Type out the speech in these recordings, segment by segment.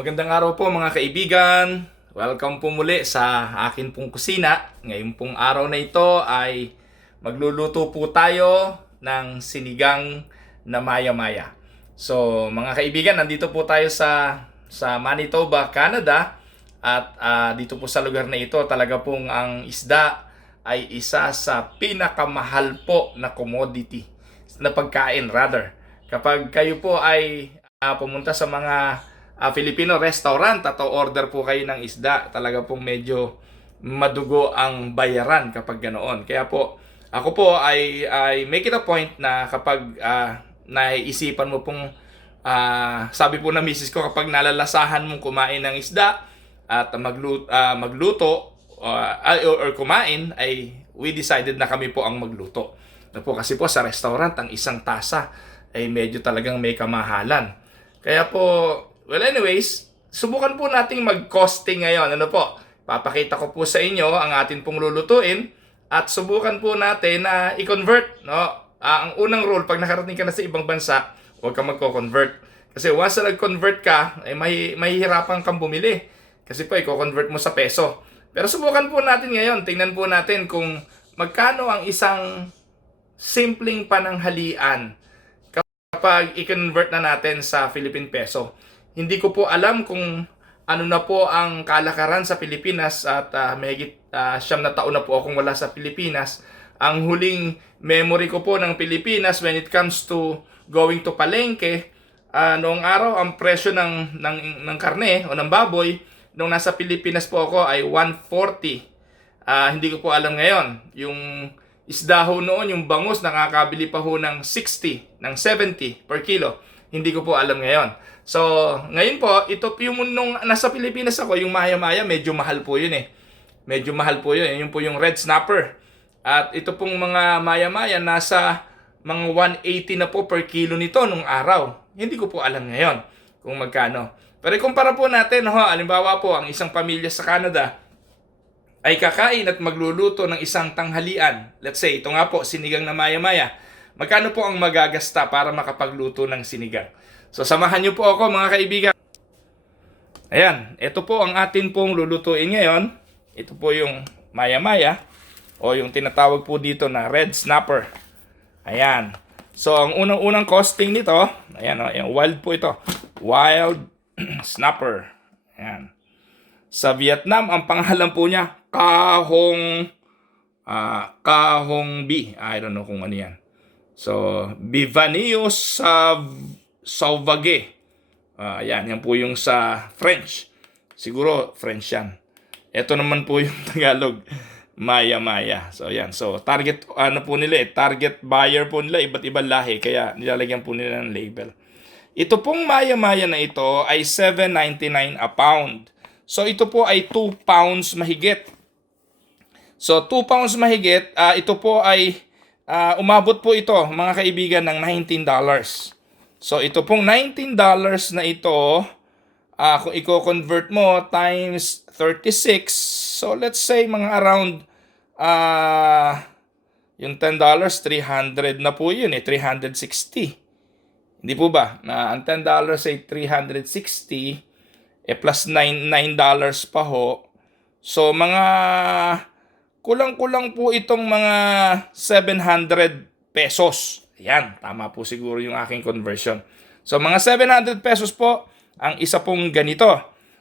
Magandang araw po mga kaibigan. Welcome po muli sa akin pong kusina. Ngayon pong araw na ito ay magluluto po tayo ng sinigang na maya-maya. So mga kaibigan, nandito po tayo sa Manitoba, Canada. At dito po sa lugar na ito, talaga pong ang isda ay isa sa pinakamahal po na commodity, na pagkain rather. Kapag kayo po ay pumunta sa mga Filipino restaurant at order po kayo ng isda, talaga pong medyo madugo ang bayaran kapag ganoon. Kaya po, ako po ay make it a point na kapag naiisipan mo pong, sabi po na misis ko, kapag nalalasahan mong kumain ng isda at magluto or kumain, ay we decided na kami po ang magluto. Na po kasi po sa restaurant, ang isang tasa ay medyo talagang may kamahalan. Kaya po, well anyways, subukan po nating mag-costing ngayon. Ano po? Papakita ko po sa inyo ang atin pong lulutuin at subukan po natin na i-convert. No? Ang unang rule, pag nakarating ka na sa ibang bansa, huwag ka magko-convert. Kasi once na nag-convert ka, ay mahihirapan kang bumili. Kasi po, i-convert mo sa peso. Pero subukan po natin ngayon. Tingnan po natin kung magkano ang isang simpleng pananghalian kapag i-convert na natin sa Philippine peso. Hindi ko po alam kung ano na po ang kalakaran sa Pilipinas at mahigit 9 na taon na po akong wala sa Pilipinas. Ang huling memory ko po ng Pilipinas when it comes to going to palengke, noong araw ang presyo ng karne o ng baboy nung nasa Pilipinas po ako ay 140. Hindi ko po alam ngayon. Yung isda ho noon, yung bangus, nakakabili pa ho ng 60, ng 70 per kilo. Hindi ko po alam ngayon. So, ngayon po, ito yung nung nasa Pilipinas ako, yung maya-maya, medyo mahal po yun eh. Medyo mahal po yun. Yun po yung red snapper. At ito pong mga maya-maya, nasa mga 180 na po per kilo nito nung araw. Hindi ko po alam ngayon kung magkano. Pero ikumpara po natin, halimbawa po, ang isang pamilya sa Canada ay kakain at magluluto ng isang tanghalian. Let's say, ito nga po, sinigang na maya-maya. Magkano po ang magagasta para makapagluto ng sinigang? So, samahan niyo po ako mga kaibigan. Ayan, ito po ang atin pong lulutuin ngayon. Ito po yung maya-maya o yung tinatawag po dito na red snapper. Ayan. So, ang unang-unang costing nito, ayan, yung wild po ito. Wild snapper. Ayan. Sa Vietnam, ang pangalan po niya, Kahong B. I don't know kung ano yan. So, Bivalnius Sauvage. Yan po yung sa French. Siguro, French yan. Ito naman po yung Tagalog, maya-maya. So, yan. So, target, po nila target buyer po nila, iba't ibang lahi. Kaya, nilalagyan po nila ng label. Ito pong maya-maya na ito ay $7.99 a pound. So, ito po ay 2 pounds mahigit. So, 2 pounds mahigit, ito po ay umabot po ito, mga kaibigan, ng $19. So, ito pong $19 na ito, kung i-convert mo times 36, so let's say mga around, yung $10, 300 na po yun 360. Hindi po ba? Ang $10 ay 360, plus $9 pa ho. So, mga kulang-kulang po itong mga 700 pesos. Ayan, tama po siguro yung aking conversion. So, mga 700 pesos po ang isa pong ganito.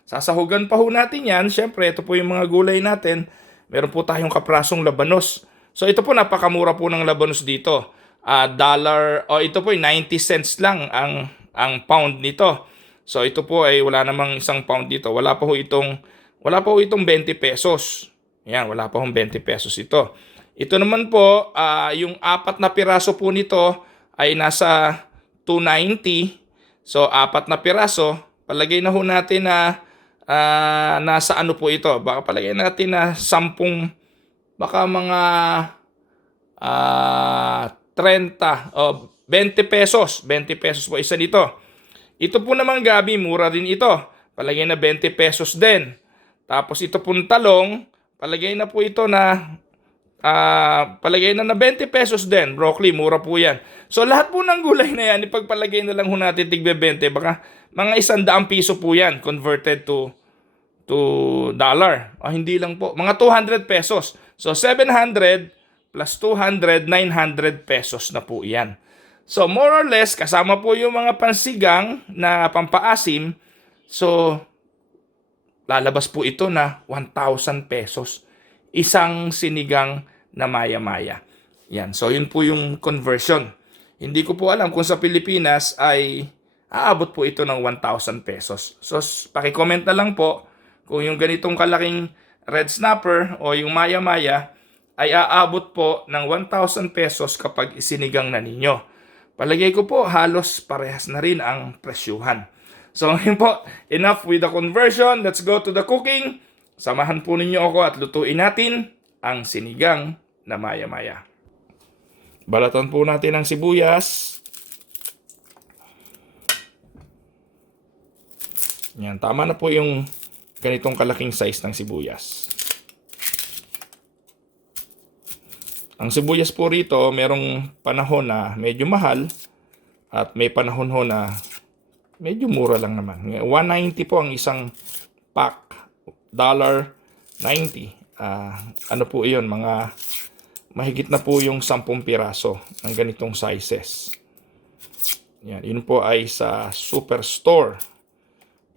Sasahugan pa ho natin yan. Siyempre, ito po yung mga gulay natin. Meron po tayong kaprasong labanos. So, ito po, napakamura po ng labanos dito. Ito po ay 90 cents lang ang pound nito. So, ito po ay wala namang isang pound dito. Wala pa ho itong 20 pesos. Ayan, wala pa hong 20 pesos ito. Ito naman po, yung 4 na piraso po nito ay nasa 290. So, 4 na piraso. Palagay na ho natin na nasa ano po ito. Baka palagay natin na 10, baka mga 30 o 20 pesos. 20 pesos po isa nito. Ito po naman gabi, mura din ito. Palagay na 20 pesos din. Tapos ito pong talong, palagay na po ito na palagay na 20 pesos din. Broccoli, mura po yan. So lahat po ng gulay na yan, ipagpalagay na lang ho natin tigbe 20. Baka mga 100 piso po yan converted to dollar. Hindi lang po. Mga 200 pesos. So 700 plus 200, 900 pesos na po yan. So more or less, kasama po yung mga pansigang na pampaasim. So lalabas po ito na 1,000 pesos. Isang sinigang na maya-maya. Yan. So, yun po yung conversion. Hindi ko po alam kung sa Pilipinas ay aabot po ito ng 1,000 pesos. So, paki-comment na lang po kung yung ganitong kalaking red snapper o yung maya-maya ay aabot po ng 1,000 pesos kapag isinigang na ninyo. Palagay ko po, halos parehas na rin ang presyuhan. So, ngayon po, enough with the conversion. Let's go to the cooking. Samahan po ninyo ako at lutuin natin ang sinigang na maya-maya. Balatan po natin ang sibuyas. Yan, tama na po yung ganitong kalaking size ng sibuyas. Ang sibuyas po rito, merong panahon na medyo mahal at may panahon ho na medyo mura lang naman. 190 po ang isang pack. $1.90. Ano po iyon? Mga mahigit na po yung 10 piraso ng ganitong sizes. Yan, yun po ay sa superstore.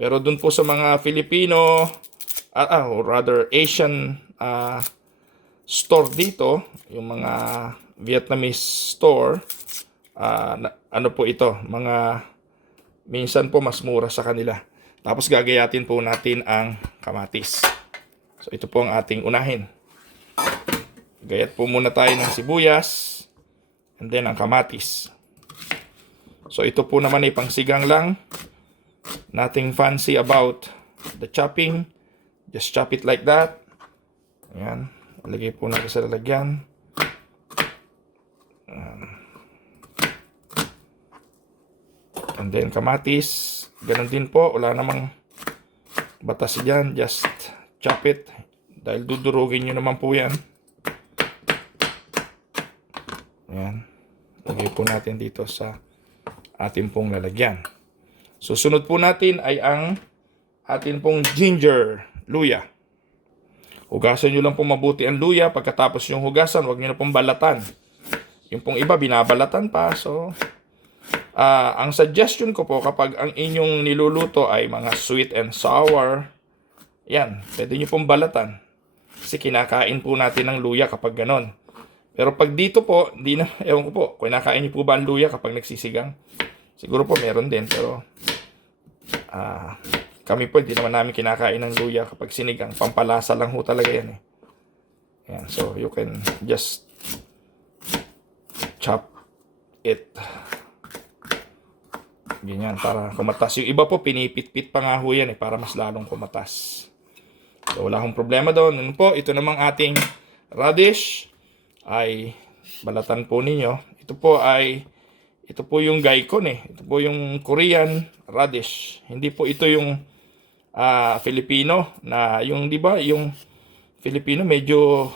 Pero dun po sa mga Filipino, or rather Asian store dito, yung mga Vietnamese store, ano po ito? Minsan po mas mura sa kanila. Tapos gagayatin po natin ang kamatis. So ito po ang ating unahin. Gayat po muna tayo ng sibuyas and then ang kamatis. So ito po naman ay pangsigang lang. Nothing fancy about the chopping. Just chop it like that. Ayan. Lagay po natin sa lalagyan. And then kamatis. Ganon din po, wala namang batas dyan, just chop it dahil dudurugin nyo naman po yan. Ayan, lagay po natin dito sa ating pong lalagyan. Susunod po natin ay ang ating pong ginger, luya. Hugasan nyo lang po mabuti ang luya. Pagkatapos yung hugasan, huwag nyo na pong balatan. Yung pong iba, binabalatan pa, so ang suggestion ko po kapag ang inyong niluluto ay mga sweet and sour, yan, pwede nyo pong balatan. Kasi kinakain po natin ng luya kapag ganon. Pero pag dito po, di na, ewan ko po, kinakain nyo po ba ang luya kapag nagsisigang? Siguro po meron din, pero kami po, hindi naman namin kinakain ng luya kapag sinigang. Pampalasa lang ho talaga yan eh. Yan, so you can just chop it. Ganyan, para kumatas. Yung iba po, pinipit-pit pa nga ho yan para mas lalong kumatas. So, wala akong problema doon. Yun po, ito namang ating radish ay balatan po ninyo. Ito po yung gaikon eh. Ito po yung Korean radish. Hindi po ito yung Filipino na yung, di ba, yung Filipino medyo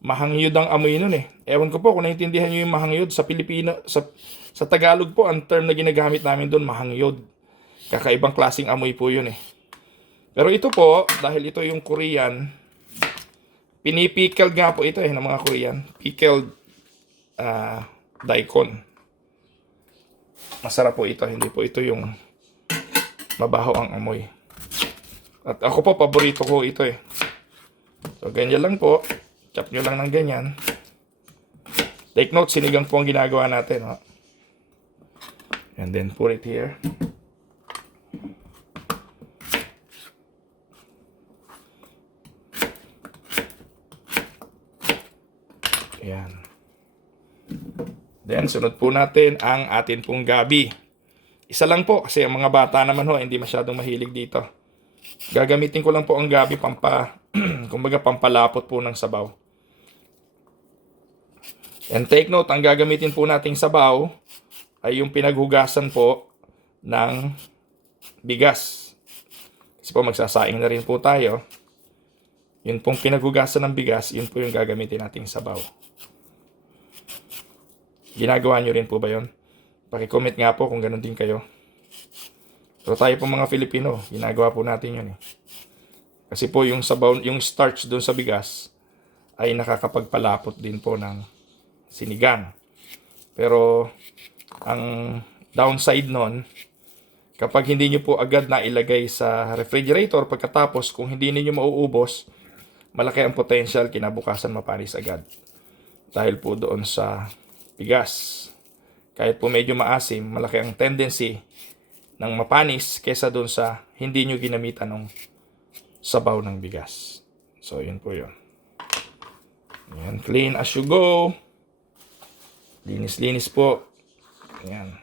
mahangyod ang amoy nun eh. Ewan ko po kung naintindihan nyo yung mahangyod sa Pilipino, sa Tagalog po, ang term na ginagamit namin doon, mahangyod. Kakaibang klaseng amoy po yun eh. Pero ito po, dahil ito yung Korean, pinipickled nga po ito eh, ng mga Korean. Pickled daikon. Masarap po ito, hindi po ito yung mabaho ang amoy. At ako po, paborito ko ito eh. So, ganyan lang po. Chop nyo lang ng ganyan. Take note, sinigang po ang ginagawa natin. Ha? And then put it here. Ayan. Then, sunod po natin ang atin pong gabi. Isa lang po, kasi ang mga bata naman ho, hindi masyadong mahilig dito. Gagamitin ko lang po ang gabi kumbaga pampalapot po ng sabaw. And take note, ang gagamitin po nating sabaw ay yung pinaghugasan po ng bigas. Kasi po magsasaing na rin po tayo. Yun pong pinaghugasan ng bigas, yun po yung gagamitin nating sabaw. Ginagawa nyo rin po ba yun? Paki-comment nga po kung ganun din kayo. Pero tayo po mga Filipino, ginagawa po natin yun eh. Kasi po yung sabaw, yung starch doon sa bigas ay nakakapagpalapot din po ng sinigang. Pero ang downside nun, kapag hindi nyo po agad na ilagay sa refrigerator, pagkatapos kung hindi niyo mauubos, malaki ang potential kinabukasan mapanis agad. Dahil po doon sa bigas. Kahit po medyo maasim, malaki ang tendency ng mapanis kesa doon sa hindi nyo ginamitan ng sabaw ng bigas. So, yun po yun. Ayan, clean as you go. Linis-linis po. Ayan.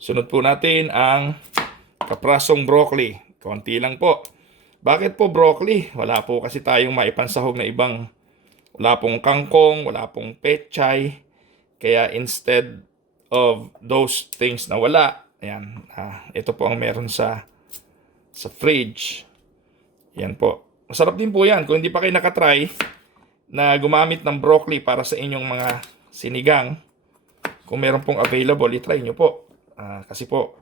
Sunod po natin ang kaprasong broccoli. Konti lang po. Bakit po broccoli? Wala po kasi tayong maipansahog na ibang, wala pong kangkong, wala pong pechay. Kaya instead of those things na wala, ayan, ito po ang meron sa fridge. Yan po. Masarap din po yan. Kung hindi pa kayo nakatry na gumamit ng broccoli para sa inyong mga sinigang, kung meron pong available, itry nyo po. Kasi po,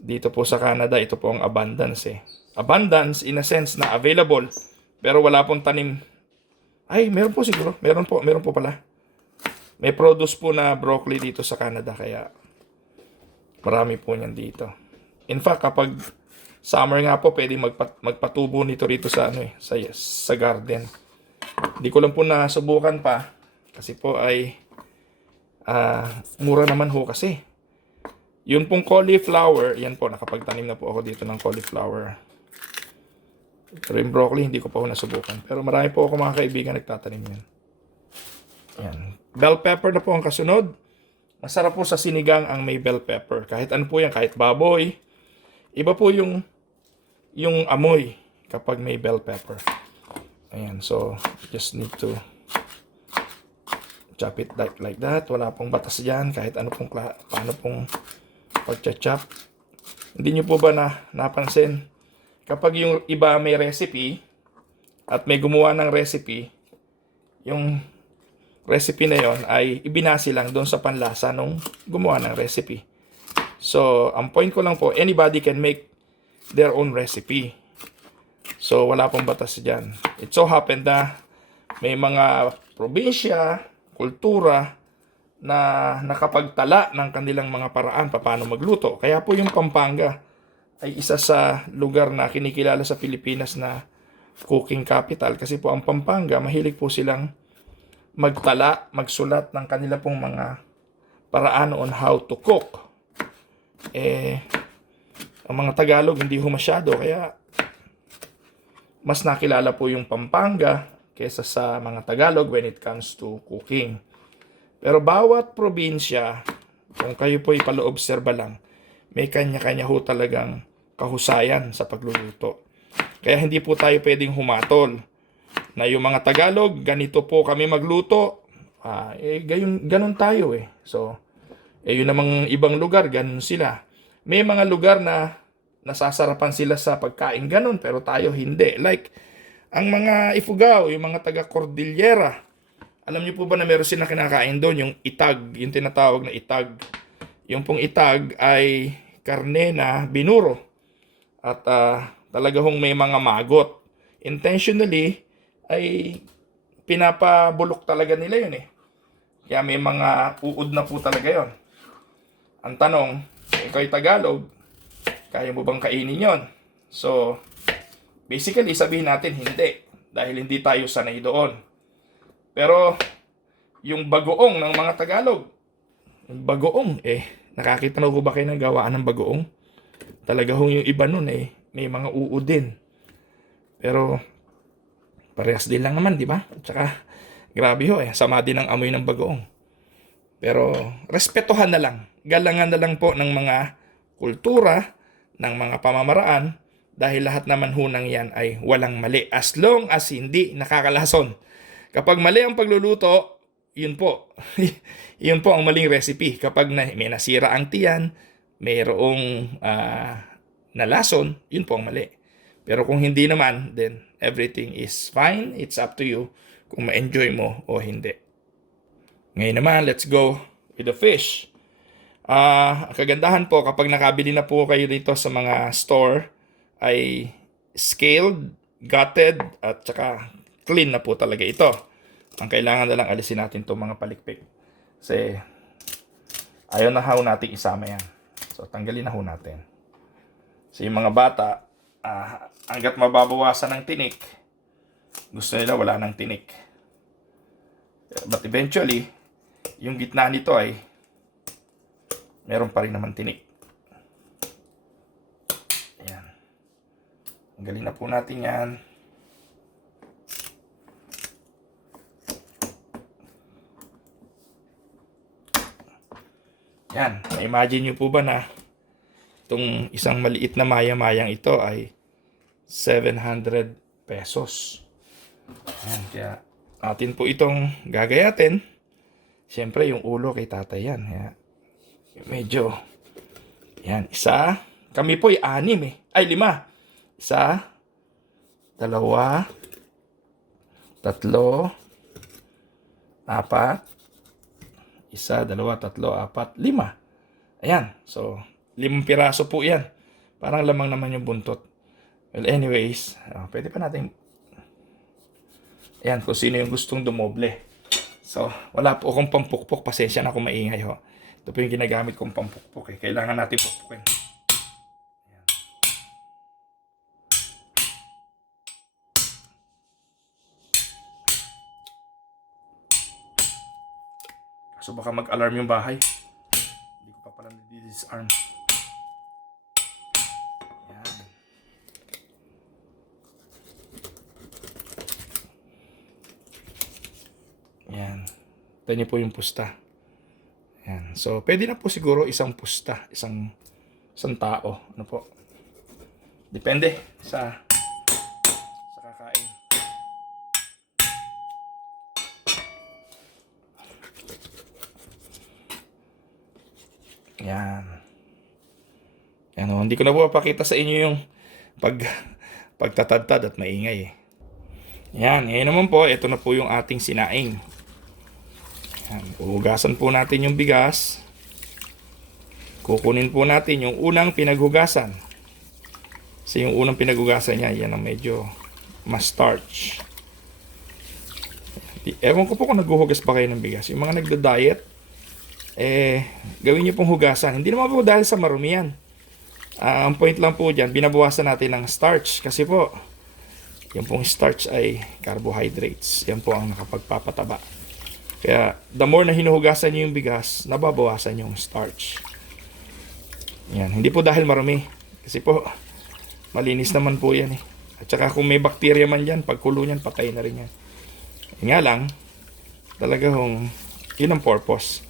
dito po sa Canada, ito po ang abundance eh. Abundance in a sense na available, pero wala pong tanim. Ay, meron po siguro. Meron po pala. May produce po na broccoli dito sa Canada, kaya marami po niyan dito. In fact, kapag summer nga po, pwede magpatubo nito rito sa sa garden. Hindi ko lang po nasubukan pa kasi po ay mura naman ho kasi. Yun pong cauliflower, yan po, nakapagtanim na po ako dito ng cauliflower. Pero yung broccoli, hindi ko pa po nasubukan. Pero marami po ako mga kaibigan nagtatanim yan. Yan. Bell pepper na po ang kasunod. Masarap po sa sinigang ang may bell pepper. Kahit ano po yan, kahit baboy. Iba po yung amoy kapag may bell pepper. Ayan, so just need to chop it like that. Wala pong batas dyan, kahit ano pong, paano pong pag-chop. Hindi nyo po ba napansin? Kapag yung iba may recipe at may gumawa ng recipe, yung recipe na yon ay ibinasi lang doon sa panlasa nung gumawa ng recipe. So, ang point ko lang po, anybody can make their own recipe. So, wala pong batas dyan. It so happened na may mga probinsya, kultura, na nakapagtala ng kanilang mga paraan paano magluto. Kaya po yung Pampanga ay isa sa lugar na kinikilala sa Pilipinas na cooking capital. Kasi po ang Pampanga, mahilig po silang magtala, magsulat ng kanila pong mga paraan on how to cook. Ang mga Tagalog hindi ho masyado, kaya mas nakilala po yung Pampanga kesa sa mga Tagalog when it comes to cooking. Pero bawat probinsya, kung kayo po ipalo-obserba lang, may kanya-kanya ho talagang kahusayan sa pagluluto. Kaya hindi po tayo pwedeng humatol na yung mga Tagalog, ganito po kami magluto. Ganun tayo eh. So, yun namang ibang lugar, ganun sila. May mga lugar na nasasarapan sila sa pagkain ganun, pero tayo hindi. Like, ang mga Ifugao, yung mga taga-Cordillera, alam niyo po ba na meron silang kinakain doon, yung itag, yung tinatawag na itag. Yung pong itag ay karne na binuro. At talaga hong may mga magot. Intentionally, ay pinapabulok talaga nila yun eh. Kaya may mga uod na po talaga yun. Ang tanong, ikaw ay Tagalog, kaya mo bang kainin yon? So, basically, sabihin natin hindi. Dahil hindi tayo sanay doon. Pero, yung bagoong ng mga Tagalog, yung bagoong, nakakita na ko ba kayo ng gawaan ng bagoong? Talaga yung iba nun may mga uod din. Pero, parehas din lang naman, di ba? At saka, grabe ho sama din ang amoy ng bagoong. Pero, respetuhan na lang. Galangan na lang po ng mga kultura, ng mga pamamaraan, dahil lahat naman hunang yan ay walang mali. As long as hindi nakakalason. Kapag mali ang pagluluto, yun po. Yun po ang maling recipe. Kapag may nasira ang tiyan, mayroong nalason, yun po ang mali. Pero kung hindi naman, then everything is fine. It's up to you kung ma-enjoy mo o hindi. Ngayon naman, let's go with the fish. Ang kagandahan po, kapag nakabili na po kayo dito sa mga store, ay scaled, gutted, at saka clean na po talaga ito. Ang kailangan na lang alisin natin itong mga palikpik. Kasi ayaw na ho natin isama yan. So tanggalin na ho natin. So yung mga bata, hanggat mababawasan ng tinik, gusto nila wala ng tinik. But eventually, yung gitna nito ay meron pa rin naman tinik. Ayan. Tanggalin na po natin yan. Yan. Na-imagine nyo po ba na itong isang maliit na maya-mayang ito ay 700 pesos. Yan. Kaya atin po itong gagayatin. Siyempre yung ulo kay tatay yan. Kaya medyo yan. Isa. Kami po ay 6 ay 5. Isa. 2. 3. 4. 1, 2, 3, 4, 5. Ayan. So, 5 piraso po yan. Parang lamang naman yung buntot. Well, anyways, pwede pa natin. Ayan, kung sino yung gustong dumoble. So, wala po akong pampukpok. Pasensya na kung maingay ho. Ito po yung ginagamit kong pampukpok. Kailangan natin pukpukin. Ayan. So baka mag-alarm yung bahay. Hindi ko pa pala disarm. Yan. Yan. Ito niyo po yung pusta. Yan. So pwede na po siguro isang pusta. Isang tao. Ano po? Depende sa kakain. Yan. Yan o, hindi ko na po papakita sa inyo yung pagtatadtad at maingay. Yan, ngayon naman po, ito na po yung ating sinaing. Yan, hugasan po natin yung bigas. Kukunin po natin yung unang pinaghugasan. Kasi yung unang pinaghugasan niya, yan ang medyo mas starch. Ewan ko po kung naghuhugas pa kayo ng bigas. Yung mga nagda-diet, gawin nyo pong hugasan. Hindi naman po dahil sa marumihan. Ang point lang po dyan, binabawasan natin ng starch. Kasi po, yung pong starch ay carbohydrates. Yan po ang nakapagpapataba. Kaya, the more na hinuhugasan nyo yung bigas, nababawasan yung starch. Yan, hindi po dahil marumi. Kasi po, malinis naman po yan eh. At saka kung may bakterya man dyan, pagkulo nyan, patay na rin yan. Nga lang, talaga yun ang purpose.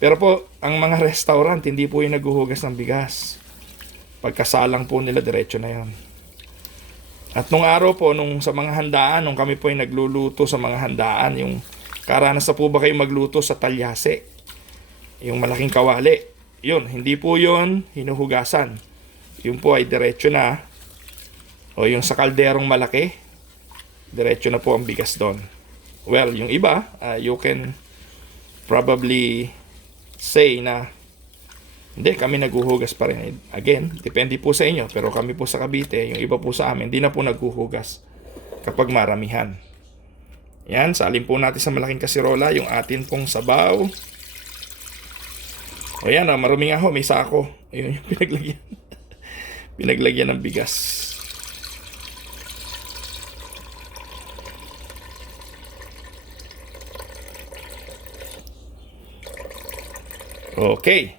Pero po, ang mga restaurant, hindi po yung naghuhugas ng bigas. Pagkasalang po nila, diretso na yan. At nung araw po, sa mga handaan, nung kami po yung nagluluto sa mga handaan, yung karanas na po ba kayo magluto sa talyase? Yung malaking kawali. Yun, hindi po yun hinuhugasan. Yun po ay diretso na. O yung sa kalderong malaki, diretso na po ang bigas doon. Well, yung iba, you can probably say na hindi, kami naghuhugas pa rin. Again, depende po sa inyo. Pero kami po sa Cavite, yung iba po sa amin, hindi na po naghuhugas kapag maramihan. Yan, salin po natin sa malaking kasirola yung atin pong sabaw. O yan, marumi nga ho, may sako. Ayun yung pinaglagyan. Pinaglagyan ng bigas. Okay.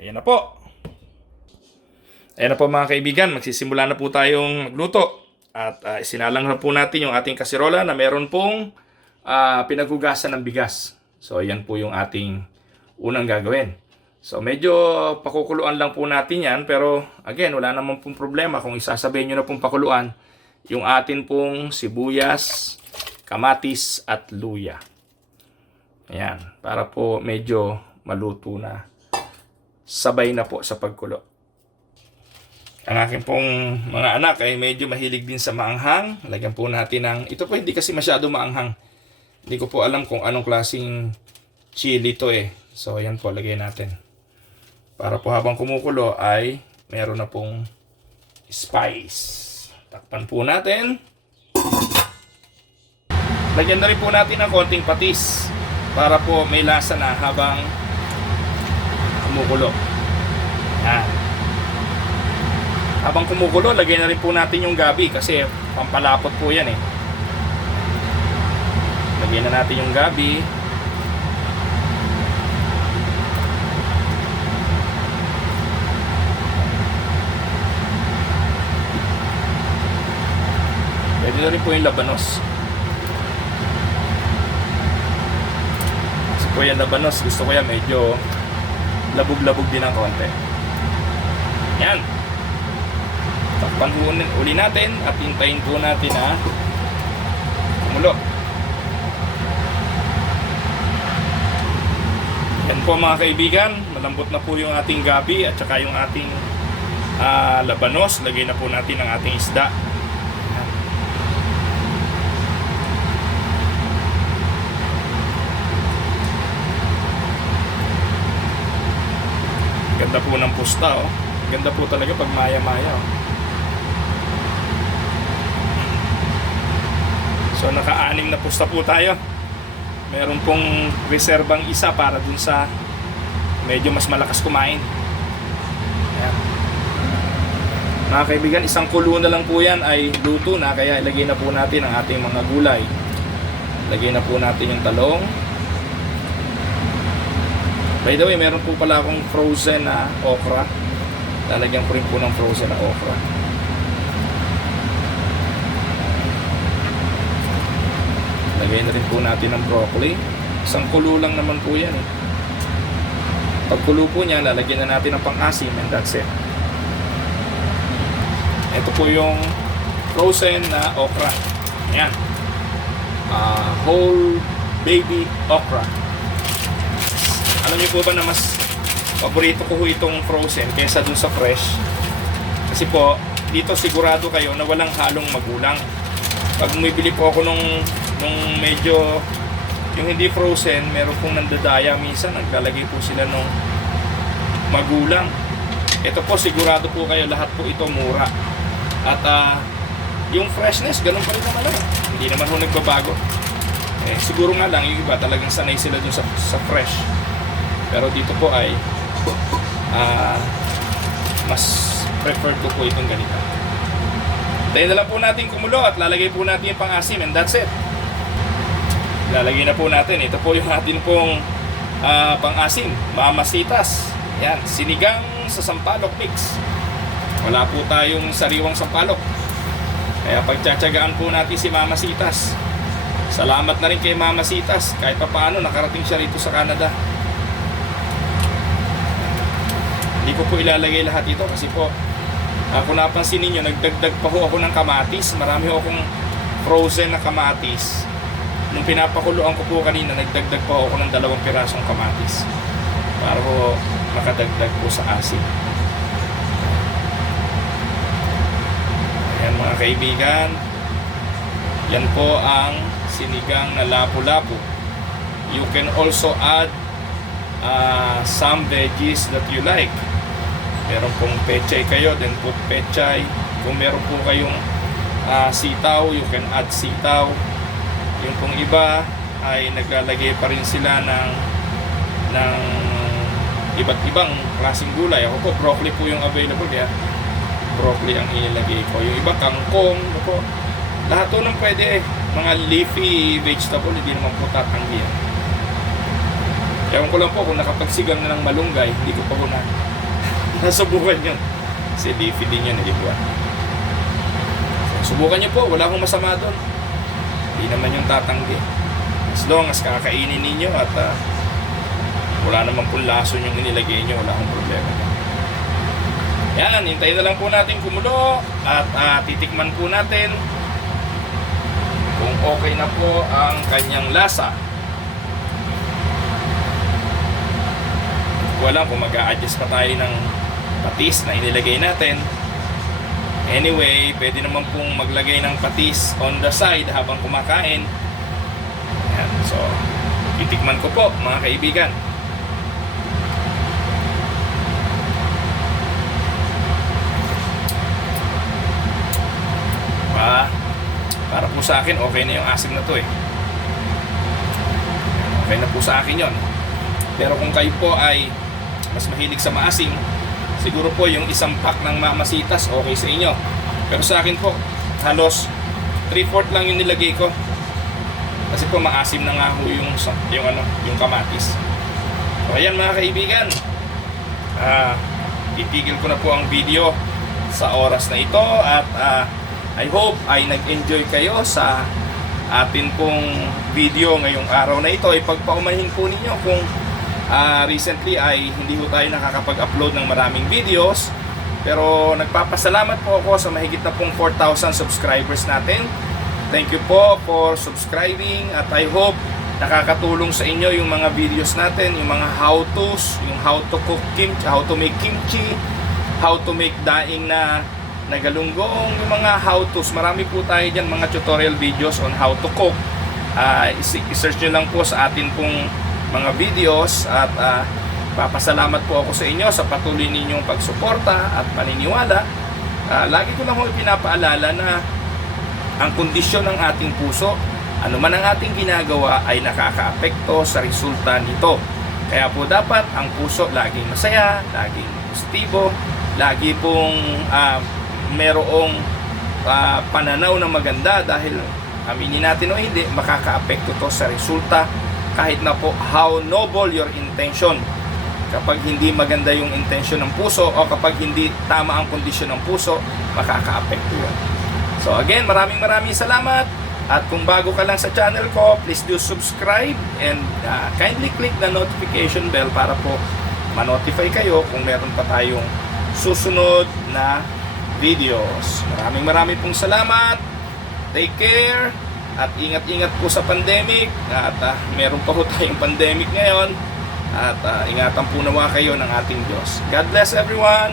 Ayan na po. Ayan na po mga kaibigan. Magsisimula na po tayong magluto. At isinalang na po natin yung ating kasirola na meron pong pinaghugasan ng bigas. So ayan po yung ating unang gagawin. So medyo pakukuluan lang po natin yan. Pero again, wala naman pong problema kung isasabihin nyo na pong pakuluan yung atin pong sibuyas, kamatis at luya. Ayan. Para po medyo maluto na. sabay na po sa pagkulo. Ang aking pong mga anak ay medyo mahilig din sa maanghang. Lagyan po natin ng, ito po hindi kasi masyado maanghang. Hindi ko po alam kung anong klaseng chili to eh. So ayan po, lagyan natin. Para po habang kumukulo ay meron na pong spice. Takpan po natin. Lagyan na rin po natin ng konting patis para po may lasa na habang kumukulo. Yan. Habang kumukulo, lagyan na rin po natin yung gabi kasi pampalapot po yan eh. Lagyan na natin yung gabi. Pwede na rin po yung labanos. Kasi po yung labanos, gusto ko yan medyo labog-labog din ng konti. Yan. Takpan po uli natin at hintayin po natin na kumulo. Yan po mga kaibigan, malambot na po yung ating gabi at saka yung ating labanos. Lagay na po natin ang ating isda. Ganda po ng pusta oh. Ganda po talaga pag maya-maya oh. So naka-anim na pusta po tayo. Meron pong reserbang isa para dun sa medyo mas malakas kumain. Ayan. Mga kaibigan, isang kulo na lang po yan ay luto na. Kaya ilagay na po natin ang ating mga gulay. Lagay na po natin yung talong. By the way, meron po pala akong frozen na okra. Lalagyan ko rin po ng frozen na okra. Lagay na rin po natin ng broccoli. Isang kulo lang naman po yan eh. Pag kulo po niya, lalagyan na natin ng pang-asim and that's it. Ito po yung frozen na okra. Ayan. Whole baby okra. Alam niyo po ba na mas paborito ko itong frozen kaysa dun sa fresh? Kasi po, dito sigurado kayo na walang halong magulang. Pag bumibili po ako nung medyo yung hindi frozen, meron pong nandadaya minsan, naglalagay po sila nung magulang. Ito po sigurado po kayo lahat po ito mura. At yung freshness, ganun pa rin naman lang. Hindi naman po nagbabago. Siguro nga lang yung iba talagang sanay sila dun sa fresh. Pero dito po ay mas preferred ko po itong ganito. Tayo na lang po natin kumulo at lalagay po natin yung pang-asim and that's it. Lalagay na po natin. Ito po yung atin pong pang-asim. Mamasitas. Yan. Sinigang sa sampalok mix. Wala po tayong sariwang sampalok. Kaya pagtsatsagaan po natin si Mamasitas. Salamat na rin kay Mamasitas. Kahit pa paano nakarating siya rito sa Canada. Hindi ko po ilalagay lahat ito kasi po kung napansin ninyo, nagdagdag pa ho ako ng kamatis. Marami ho akong frozen na kamatis. Nung pinapakuluan ko po kanina, nagdagdag pa ako ng 2 pirasong kamatis para po makadagdag po sa asin. Ayan mga kaibigan, yan po ang sinigang na lapu-lapu. You can also add some veggies that you like. Meron pong pechay kayo, then put pechay. Kung meron po kayong sitaw, you can add sitaw. Yung pong iba ay naglalagay pa rin sila ng iba't ibang klaseng gulay. Ako po, broccoli po yung available. Kaya broccoli ang inilagay ko. Yung iba, kangkong. Ako, lahat po nang pwede eh. Mga leafy vegetable, hindi naman po tatanggi yan. Ewan ko lang po kung nakapagsigang na ng malunggay, hindi ko pa po nasubukan yun. Kasi leafy din yan, hindi po. Subukan nyo po, wala akong masama doon. Hindi naman yung tatanggi. As long as kakainin ninyo at wala naman po lason yung inilagay nyo, wala akong problema. Yan, hintayin na lang po natin kumulo at titikman po natin kung okay na po ang kanyang lasa. ko alam kung mag-a-adjust pa tayo ng patis na inilagay natin. Anyway, pwede naman pong maglagay ng patis on the side habang kumakain. Ayan, so titikman ko po mga kaibigan. Para po sa akin, okay na yung asim na to eh. Okay na po sa akin yon. Pero kung kayo po ay mas mahilig sa maasim, siguro po yung isang pack ng mamasitas okay sa inyo. Pero sa akin po, halos 3/4 lang yung nilagay ko. Kasi po maasim na nga po yung kamatis. So ayan mga kaibigan, titigil ko na po ang video sa oras na ito at I hope ay nag-enjoy kayo sa atin pong video ngayong araw na ito. Ipagpaumanhin po ninyo kung recently ay hindi po tayo nakakapag-upload ng maraming videos. Pero nagpapasalamat po ako sa mahigit na pong 4,000 subscribers natin. Thank you po for subscribing at I hope nakakatulong sa inyo yung mga videos natin, yung mga how-tos, yung how to cook kimchi, how to make kimchi, how to make daing na galunggong, yung mga how-tos. Marami po tayo dyan mga tutorial videos on how to cook. I-search nyo lang po sa atin pong mga videos at papasalamat po ako sa inyo sa patuloy ninyong pagsuporta at paniniwala. Lagi ko lang po pinapaalala na ang kondisyon ng ating puso, ano man ang ating ginagawa ay nakakaapekto sa resulta nito. Kaya po dapat ang puso laging masaya, laging positibo, lagi pong merong pananaw na maganda dahil aminin natin o hindi, makakaapekto to sa resulta kahit na po how noble your intention. Kapag hindi maganda yung intention ng puso o kapag hindi tama ang kondisyon ng puso, makakaapekto yun. So again, maraming salamat at kung bago ka lang sa channel ko, please do subscribe and kindly click the notification bell para po ma-notify kayo kung meron pa tayong susunod na videos. Maraming pong salamat. Take care at ingat-ingat po sa pandemic at meron pa po tayong pandemic ngayon at ingatan po nawa kayo ng ating Diyos. God bless everyone.